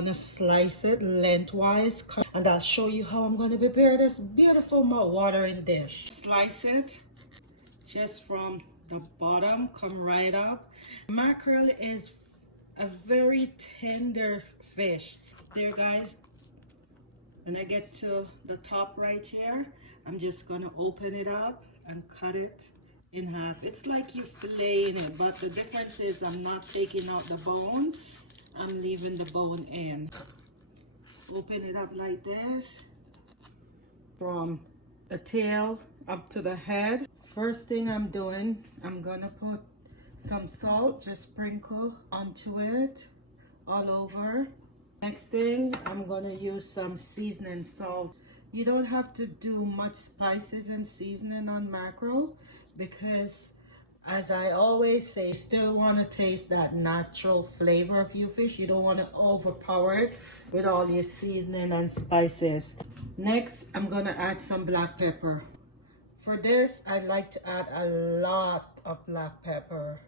gonna slice it lengthwise, and I'll show you how I'm gonna prepare this beautiful mouth-watering dish. Slice it just from the bottom, come right up. Mackerel is a very tender fish. There, guys, when I get to the top right here, I'm just gonna open it up and cut it in half. It's like you're filleting it, but the difference is I'm not taking out the bone, I'm leaving the bone in. Open it up like this, from the tail up to the head. First thing I'm doing, I'm gonna put some salt, just sprinkle onto it all over. Next thing, I'm gonna use some seasoning salt. You don't have to do much spices and seasoning on mackerel because, as I always say, you still want to taste that natural flavor of your fish. You don't want to overpower it with all your seasoning and spices. Next, I'm gonna add some black pepper. For this, I like to add a lot of black pepper.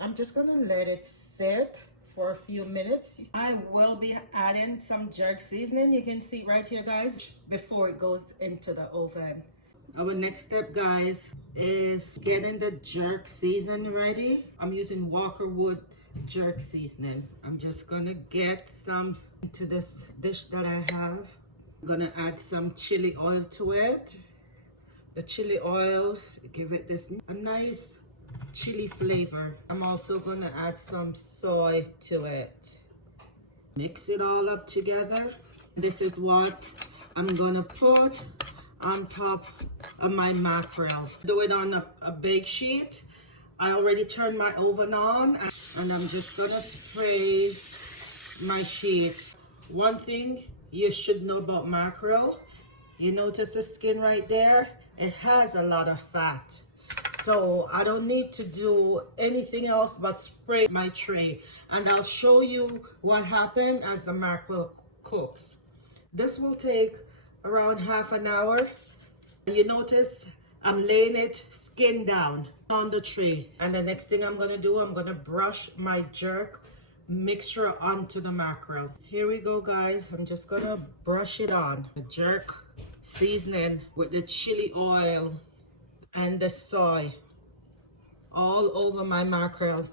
I'm just gonna let it sit for a few minutes. I will be adding some jerk seasoning. You can see right here, guys, before it goes into the oven. Our next step, guys, is getting the jerk seasoning ready. I'm using Walker Wood jerk seasoning. I'm just gonna get some into this dish that I have. I'm gonna add some chili oil to it. The chili oil, give it this a nice chili flavor. I'm also gonna add some soy to it. Mix it all up together. This is what I'm gonna put on top of my mackerel. Do it on a bake sheet. I already turned my oven on, and I'm just gonna spray my sheet. One thing you should know about mackerel, you notice the skin right there? It has a lot of fat. So I don't need to do anything else but spray my tray. And I'll show you what happened as the mackerel cooks. This will take around half an hour. You notice I'm laying it skin down on the tray. And the next thing I'm gonna do, I'm gonna brush my jerk mixture onto the mackerel. Here we go, guys. I'm just gonna brush it on. The jerk seasoning with the chili oil and the soy all over my mackerel.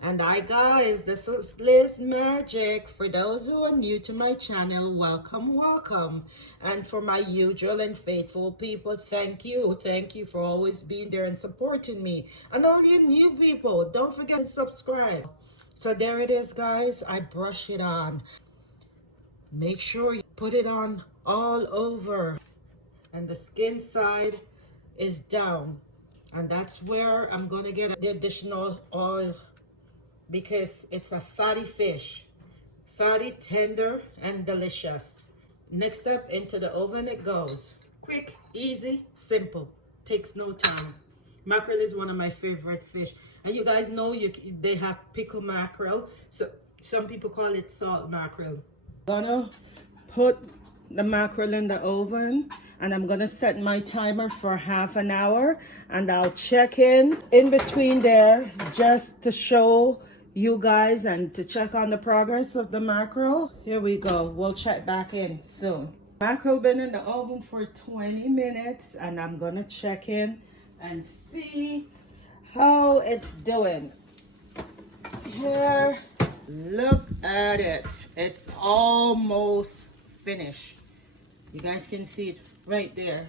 And guys, this is Liz Magic. For those who are new to my channel, welcome. And for my usual and faithful people, thank you for always being there and supporting me. And all you new people, don't forget to subscribe. So there it is, guys. I brush it on. Make sure you put it on all over, and the skin side is down, and that's where I'm gonna get the additional oil, because it's a fatty fish, fatty, tender, and delicious. Next up, into the oven it goes. Quick, easy, simple, takes no time. Mackerel is one of my favorite fish, and you guys know they have pickled mackerel, so some people call it salt mackerel. Gonna put the mackerel in the oven, and I'm gonna set my timer for half an hour, and I'll check in between there just to show you guys and to check on the progress of the mackerel. Here we go. We'll check back in soon. Mackerel been in the oven for 20 minutes, and I'm gonna check in and see how it's doing. Here, look at it. It's almost finished. You guys can see it right there.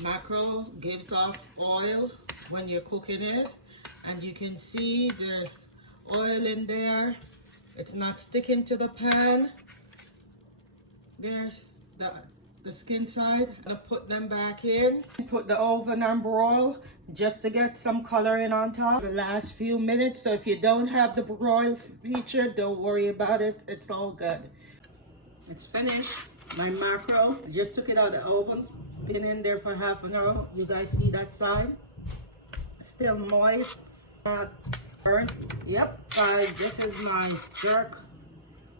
Mackerel gives off oil when you're cooking it, and you can see the oil in there. It's not sticking to the pan. There's the skin side. I'm gonna put them back in. Put the oven on broil just to get some coloring on top. The last few minutes, so if you don't have the broil feature, don't worry about it. It's all good. It's finished. My mackerel, just took it out of the oven, been in there for half an hour. You guys see that side? Still moist, not burnt. Yep, guys, this is my jerk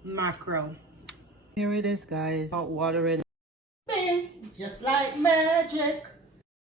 mackerel. Here it is, guys. Mouth watering. Bing, just like magic.